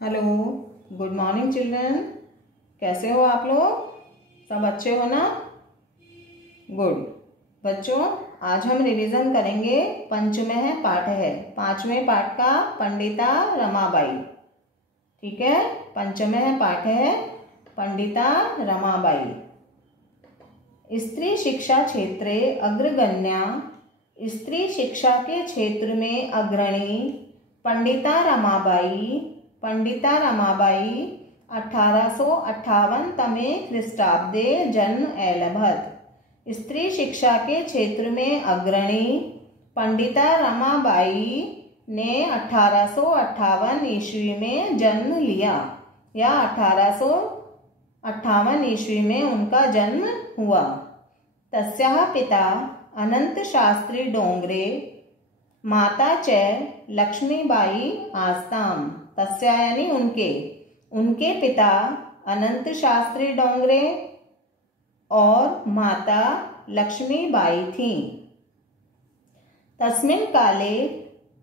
Hello, good morning children. कैसे हो आप लोग? सब अच्छे हो ना? गुड। बच्चों, आज हम रिवीजन करेंगे पंचमें पाठ है, 5वें पाठ का पंडिता रमाबाई। ठीक है, पंचमें पाठ है पंडिता रमाबाई। स्त्री शिक्षा क्षेत्रे अग्रगण्या, स्त्री शिक्षा के क्षेत्र में अग्रणी पंडिता रमाबाई 1858 तमे ख्रीष्टाब्दे जन्म एलभत। स्त्री शिक्षा के क्षेत्र में अग्रणी पंडिता रमाबाई ने 1858 ईस्वी में जन्म लिया या 1858 ईस्वी में उनका जन्म हुआ। तस्याः पिता अनंत शास्त्री डोंगरे, माता च लक्ष्मीबाई आस्ताम। तस्या यानी उनके पिता अनंत शास्त्री डोंगरे और माता लक्ष्मीबाई थी। तस्मिन् काले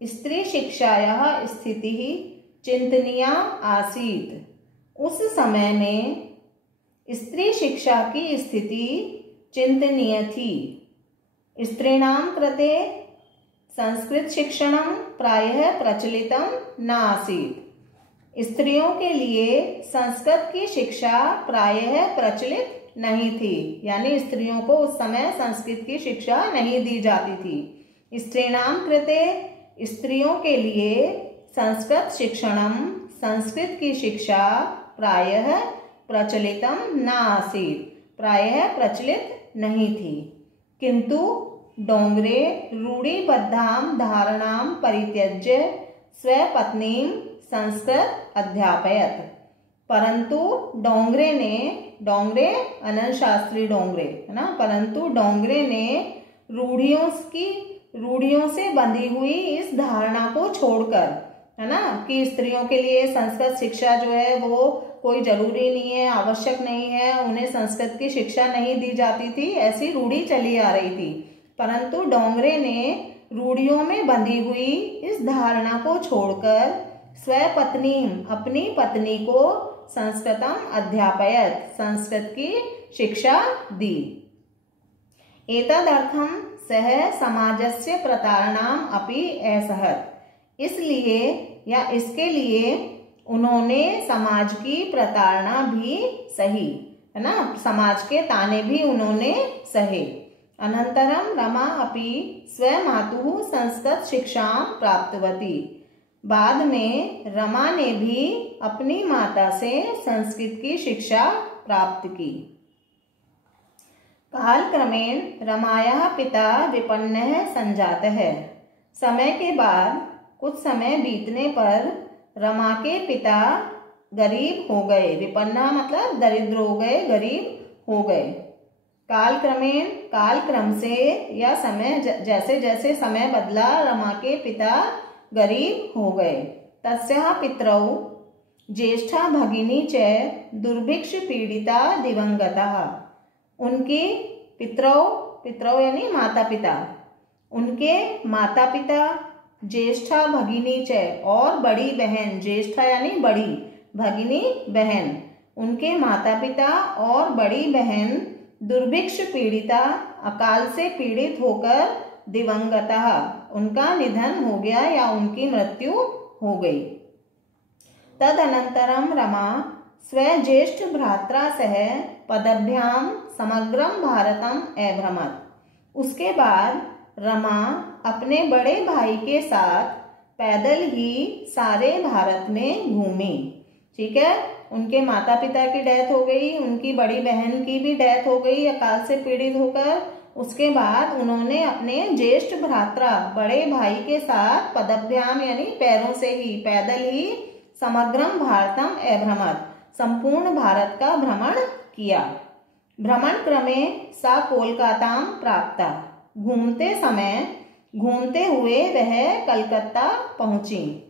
स्त्री शिक्षायाः स्थितिः चिंतनीया आसीत्। उस समय में स्त्री शिक्षा की स्थिति चिंतनीय थी। स्त्रीणां कृते संस्कृत शिक्षणं प्रायः प्रचलितं न आसीत्। स्त्रियों के लिए संस्कृत की शिक्षा प्रायः प्रचलित नहीं थी, यानी स्त्रियों को उस समय संस्कृत की शिक्षा नहीं दी जाती थी। स्त्रीणां कृते, स्त्रियों के लिए संस्कृत शिक्षणं, संस्कृत की शिक्षा प्रायः प्रचलितं न आसीत्, प्रायः प्रचलित नहीं थी। किंतु डोंगरे रूढ़िबद्धां धारणां परित्यज्य स्वपत्नीं संस्कृत अध्यापयत। परंतु डोंगरे अनंत शास्त्री डोंगरे है ना, परंतु डोंगरे ने रूढ़ियों से बंधी हुई इस धारणा को छोड़कर, है ना, कि स्त्रियों के लिए संस्कृत शिक्षा जो है वो कोई जरूरी नहीं है, आवश्यक नहीं है, उन्हें संस्कृत की शिक्षा नहीं दी जाती थी, ऐसी रूढ़ी चली आ रही थी। परंतु डोंगरे ने रूढ़ियों में बंधी हुई इस धारणा को छोड़कर स्वपत्नी, अपनी पत्नी को संस्कृतम अध्यापयत, संस्कृत की शिक्षा दी। एतदर्थं सह समाजस्य प्रतारणाम अपि असहत। इसलिए या इसके लिए उन्होंने समाज की प्रताड़ना भी सही, है ना, समाज के ताने भी उन्होंने सहे। अनंतरम रमा अपि स्वमातुः संस्कृत शिक्षा प्राप्तवती। बाद में रमा ने भी अपनी माता से संस्कृत की शिक्षा प्राप्त की। कालक्रमेण रमायाः पिता विपन्नः संजातः। समय के बाद, कुछ समय बीतने पर रमा के पिता गरीब हो गए। विपन्ना मतलब दरिद्र हो गए, गरीब हो गए। कालक्रमेण, कालक्रम से या समय, जैसे जैसे समय बदला, रमा के पिता गरीब हो गए। तस्याः पितरौ ज्येष्ठा भगिनी च दुर्भिक्ष पीड़िता दिवंगता। उनके पितरौ यानी माता पिता, उनके माता पिता ज्येष्ठा भगिनी च और बड़ी बहन, ज्येष्ठा यानी बड़ी, भगिनी बहन, उनके माता पिता और बड़ी बहन दुर्भिक्ष पीड़िता, अकाल से पीड़ित होकर दिवंगता, उनका निधन हो गया या उनकी मृत्यु हो गई। तदनंतरम रमा स्वज्येष्ठ भ्रात्रा सह पदभ्याम समग्रम भारतम अभ्रमत। उसके बाद रमा अपने बड़े भाई के साथ पैदल ही सारे भारत में घूमी। ठीक है, उनके माता पिता की डेथ हो गई, उनकी बड़ी बहन की भी डेथ हो गई अकाल से पीड़ित होकर। उसके बाद उन्होंने अपने ज्येष्ठ भ्रात्रा, बड़े भाई के साथ पदभ्याम यानी पैरों से ही, पैदल ही, समग्रम भारतम अभ्रमत, संपूर्ण भारत का भ्रमण किया। भ्रमण क्रमे सा कोलकातां प्राप्ता। घूमते हुए वह कलकत्ता पहुंची।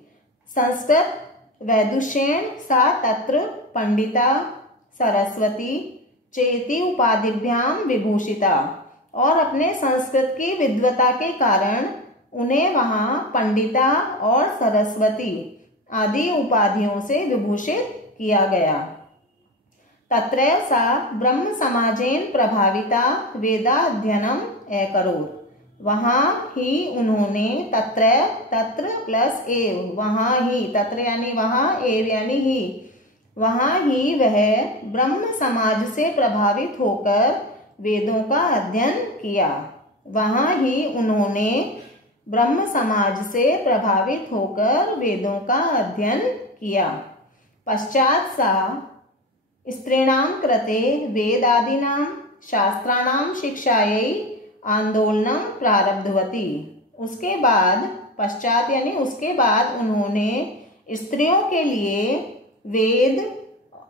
संस्कृत वैदुष्येण सा तत्र पंडिता सरस्वती चेति उपाधिभ्याम विभूषिता। और अपने संस्कृत की विद्वता के कारण उन्हें वहाँ पंडिता और सरस्वती आदि उपाधियों से विभूषित किया गया। तत्रैव सा ब्रह्म समाजेन प्रभाविता वेदाध्ययनम अकरोत्। वहाँ ही उन्होंने तत्र प्लस एव, वहाँ ही, तत्र यानी वहाँ, एव यानी ही, वहाँ ही वह ब्रह्म समाज से प्रभावित होकर वेदों का अध्ययन किया। वहाँ ही उन्होंने ब्रह्म समाज से प्रभावित होकर वेदों का अध्ययन किया। पश्चात सा स्त्रीणां कृते वेदादीनां शास्त्राणां शिक्षायै आंदोलनम प्रारब्धवती। उसके बाद, पश्चात यानी उसके बाद, उन्होंने स्त्रियों के लिए वेद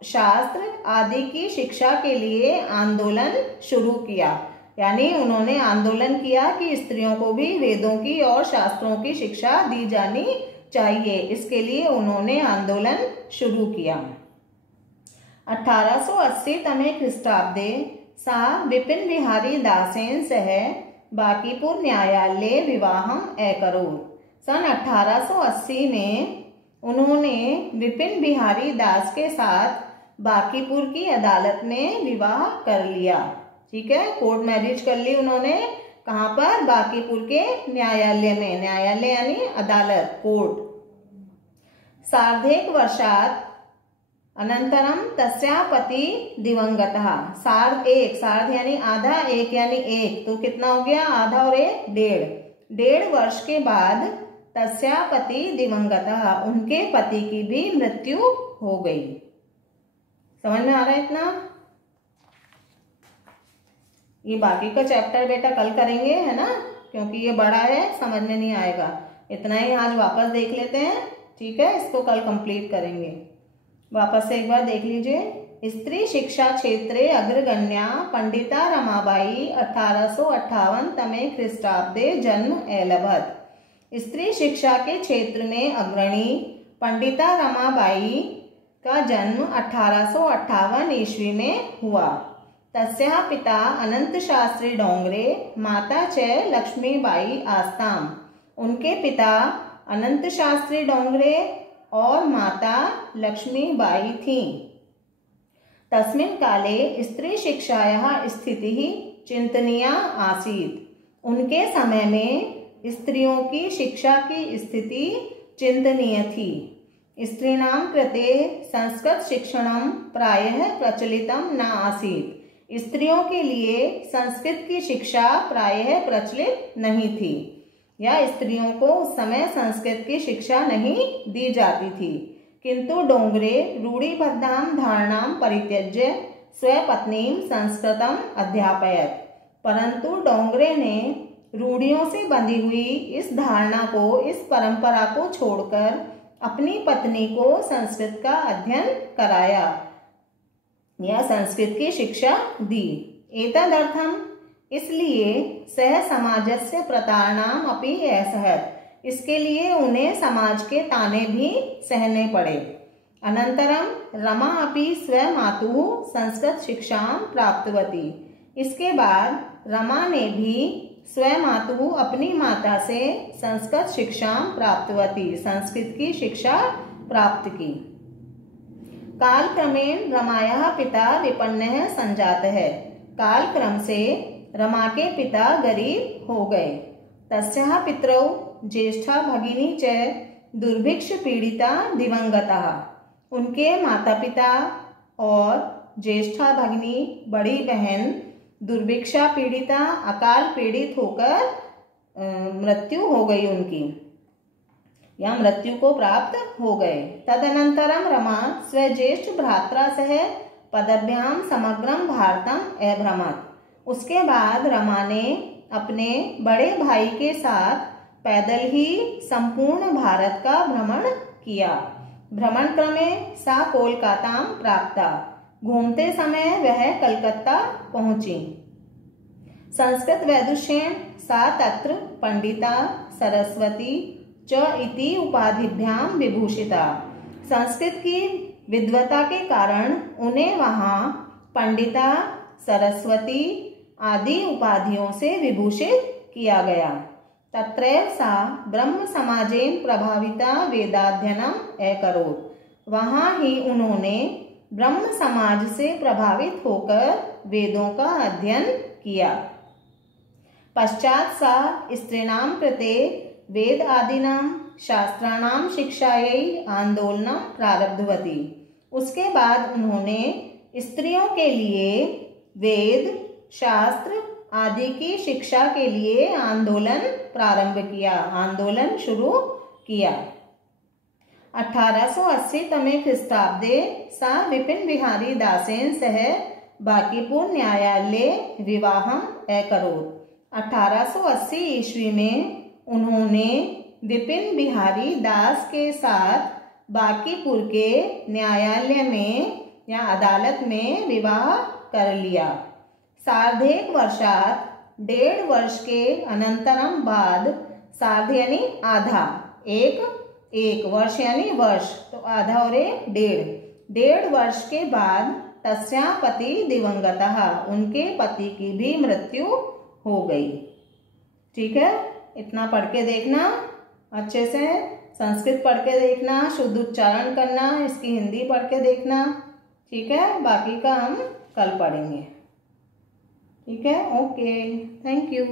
शास्त्र आदि की शिक्षा के लिए आंदोलन शुरू किया। यानी उन्होंने आंदोलन किया कि स्त्रियों को भी वेदों की और शास्त्रों की शिक्षा दी जानी चाहिए। इसके लिए उन्होंने आंदोलन शुरू किया। 1880 तमे ख्रीष्टाब्दे सा विपिन बिहारी दासेन सह बांकीपुर न्यायालय विवाहम अकरोत्। सन 1880 में उन्होंने विपिन बिहारी दास के साथ बांकीपुर की अदालत में विवाह कर लिया। ठीक है, कोर्ट मैरिज कर ली उन्होंने। कहाँ पर? बांकीपुर के न्यायालय में। न्यायालय यानी अदालत, कोर्ट। सार्धेक वर्षात अनंतरम तस्या पति दिवंगतः। सार्ध यानी आधा, एक यानी एक, तो कितना हो गया? आधा और एक, डेढ़ वर्ष के बाद तस्या पति दिवंगतः, उनके पति की भी मृत्यु हो गई। समझ में आ रहा है इतना? ये बाकी का चैप्टर बेटा कल करेंगे, है ना, क्योंकि ये बड़ा है, समझ में नहीं आएगा। इतना ही आज वापस देख लेते हैं। ठीक है, इसको कल कंप्लीट करेंगे। वापस से एक बार देख लीजिए। स्त्री शिक्षा क्षेत्रे अग्रगण्या पंडिता रमाबाई 1858 तमे ख्रीष्टाब्दे जन्म अलभत। स्त्री शिक्षा के क्षेत्र में अग्रणी पंडिता रमाबाई का जन्म 1858 ईस्वी में हुआ। तस्याः पिता अनंत शास्त्री डोंगरे, माता च लक्ष्मीबाई आस्ताम। उनके पिता अनंत शास्त्री डोंगरे और माता लक्ष्मीबाई थीं। तस्मिन् काले स्त्री शिक्षायाः स्थितिः चिंतनीया आसीत्। उनके समय में स्त्रियों की शिक्षा की स्थिति चिंतनीय थी। स्त्रीणां कृते संस्कृत शिक्षणं प्रायः प्रचलितं न आसीत्। स्त्रियों के लिए संस्कृत की शिक्षा प्रायः प्रचलित नहीं थी, या स्त्रियों को उस समय संस्कृत की शिक्षा नहीं दी जाती थी। किंतु डोंगरे रूढ़िबद्धां धारणां परित्यज्य स्वपत्नीं संस्कृतम अध्यापयत। परंतु डोंगरे ने रूढ़ियों से बंधी हुई इस धारणा को, इस परंपरा को छोड़कर अपनी पत्नी को संस्कृत का अध्ययन कराया या संस्कृत की शिक्षा दी। एतदर्थम, इसलिए सह समाजस्य प्रतारणाम अपि असहत। इसके लिए उन्हें समाज के ताने भी सहने पड़े। अनंतरम रमा अपि स्वमातुः संस्कृत शिक्षां प्राप्तवती। इसके बाद रमा ने भी स्वमातुः अपनी माता से संस्कृत शिक्षा प्राप्तवती, संस्कृत की शिक्षा प्राप्त की। कालक्रमेण रमायाः पिता विपन्नः संजातः। कालक्रम से रमा के पिता गरीब हो गए। तस्याः पितरौ ज्येष्ठा भगिनी च दुर्भिक्ष पीड़िता दिवंगतः। उनके माता पिता और ज्येष्ठा भगिनी, बड़ी बहन, दुर्भिक्षा पीड़िता, अकाल पीड़ित होकर मृत्यु हो गई उनकी, या मृत्यु को प्राप्त हो गए। तदनंतरम रमा स्वज्येष्ठ भ्रात्रा सह पदभ्यां समग्रम भारतम अभ्रमत। उसके बाद रमा ने अपने बड़े भाई के साथ पैदल ही संपूर्ण भारत का भ्रमण किया। भ्रमण क्रमे सा कोलकाता प्राप्ता। घूमते समय वह कलकत्ता पहुंची। संस्कृत वैदुष्येण सा तत्र पंडिता सरस्वती च इति उपाधिभ्याम विभूषिता। संस्कृत की विद्वता के कारण उन्हें वहाँ पंडिता, सरस्वती आदि उपाधियों से विभूषित किया गया। तत्रैव सा ब्रह्म समाजेन प्रभाविता वेदाध्ययनम अकरोत्। वहाँ ही उन्होंने ब्रह्म समाज से प्रभावित होकर वेदों का अध्ययन किया। पश्चात सा स्त्रीणां कृते वेद आदीनां शास्त्राणां शिक्षायै आंदोलनम प्रारब्धवती। उसके बाद उन्होंने स्त्रियों के लिए वेद शास्त्र आदि की शिक्षा के लिए आंदोलन प्रारंभ किया, आंदोलन शुरू किया। 1880 तमे ख्रीष्टाब्दे सा विपिन बिहारी दासेन सह बांकीपुर न्यायालये विवाहम अकरोत्। 1880 ईस्वी में उन्होंने विपिन बिहारी दास के साथ बांकीपुर के न्यायालय में या अदालत में विवाह कर लिया। सार्धेक वर्षात 1.5 वर्ष के अनंतरम बाद, सार्ध यानी आधा, एक वर्ष यानी वर्ष, तो आधा और 1.5 वर्ष के बाद तस्या पति दिवंगतः, उनके पति की भी मृत्यु हो गई। ठीक है, इतना पढ़ के देखना अच्छे से, संस्कृत पढ़ के देखना, शुद्ध उच्चारण करना, इसकी हिंदी पढ़ के देखना। ठीक है, बाकी का हम कल पढ़ेंगे। ठीक है, ओके, थैंक यू।